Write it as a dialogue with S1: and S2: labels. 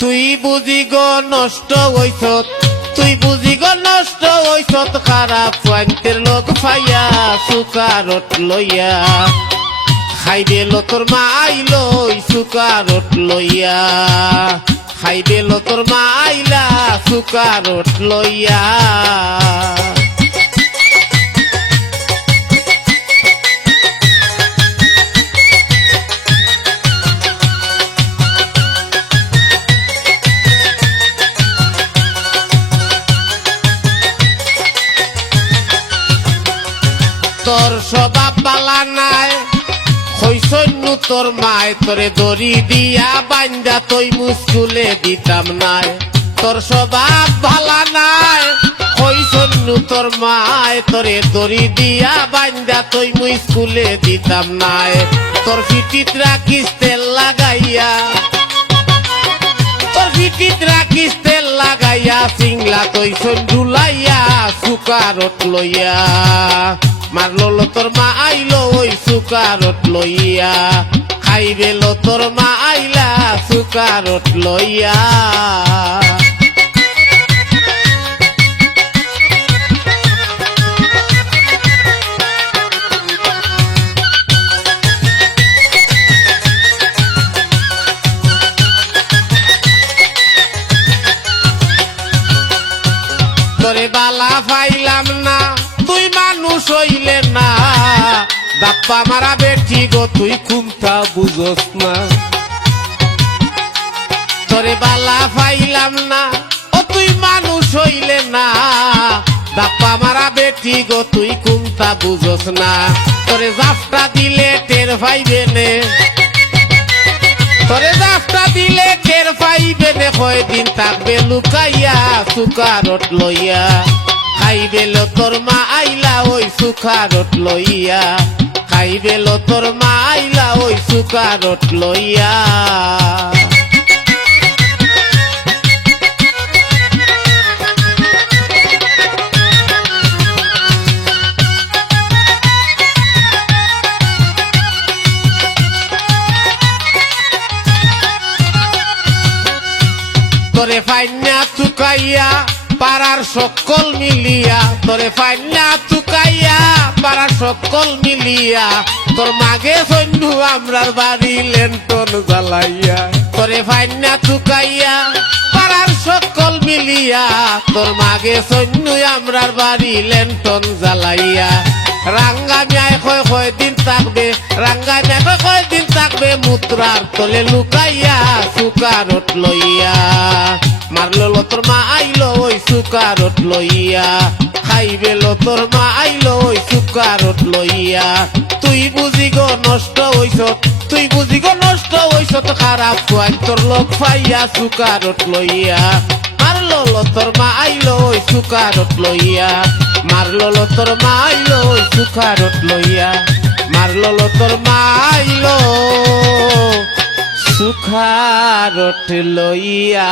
S1: তুই বুঝি গো নষ্ট হইছ তুই বুঝি গো নষ্ট হইছ খারাপ পয়েন্টের লোক ফাইয়া সুকারত লইয়া। খাইবে লতর মা আইলো সুকারত লইয়া। খাইবে লতর মা আইলা সুকারত লইয়া। তোর স্বভাব পালা নাই। হইসন্য তোর মায়, তোরে দড়ি দিয়া বান্দা তৈ মুস্কুলে দিতাম নাই। তোর স্বভাব ভালা নাই। হইসন্য তোর মায়, তোরে দড়ি দিয়া বান্দা তৈ মুস্কুলে দিতাম নাই। তোর ফিটিত রাখিস তেল লাগাইয়া। তোর ফিটিত রাখিস তেল লাগাইয়া সিংলা তৈ সন্ডুলাইয়া সুকারত লইয়া। মারলো তোর মা আইলো ওই সুকারত লইয়া। খাইবে লো তোর মা আইলা সুকারত লইয়া। তোরে বালা পাইলাম না। মানুষ হইলে না। বাপ্পা মারা বেটি গো, তুই কুমতা বুঝস না। তোরে বালা পাইলাম না, ও তুই মানুষ হইলে না। বাপ্পা মারা বেটি গো, তুই কুমতা বুঝস না। তোরে জাফটা দিলে টের পাইবে নে। তোরে জাফটা দিলে টের পাইবে নে, কয়দিন থাকবে লুকাইয়া সুকারত লইয়া। খাইবে লো তোর মা আইলা ওই সুকারত লইয়া। খাইবে লো তোর মা আইলা ওই সুকারত লইয়া। তোরে ফাইনা চুকাইয়া পাড়ার সকল মিলিয়া, তোরে ফাইনা চুকাইয়া, পাড়ার সকল মিলিয়া, তোর মাগে সৈন্য আমরার বাড়ি লেন্টন জ্বালাইয়া। তোরে ফাইনা চুকাইয়া, পাড়ার সকল মিলিয়া, তোর মাগে সৈন্য আমরার বাড়ি লেন্টন জ্বালাইয়া। রাঙ্গা মিয়ায় কয় কয় দিন থাকবে, রাঙ্গা মিয়ায় কয় কয় দিন থাকবে মুত্রার তলে লুকাইয়া সুকারত লইয়া। সুকারত লইয়া খাইবে লতর মা আইলো ওই সুকারত লইয়া। তুই বুঝি গো নষ্ট হইছ তুই বুঝি গো নষ্ট হইছ তো খারাপ খুয়াই তোর লোক ফাইয়া সুকারত লইয়া। মারলো লতর মা আইলো ওই সুকারত লইয়া। মারলো লতর মা আইলো ওই সুকারত লইয়া। মারলো লতর মা আইলো সুখারট লইয়া।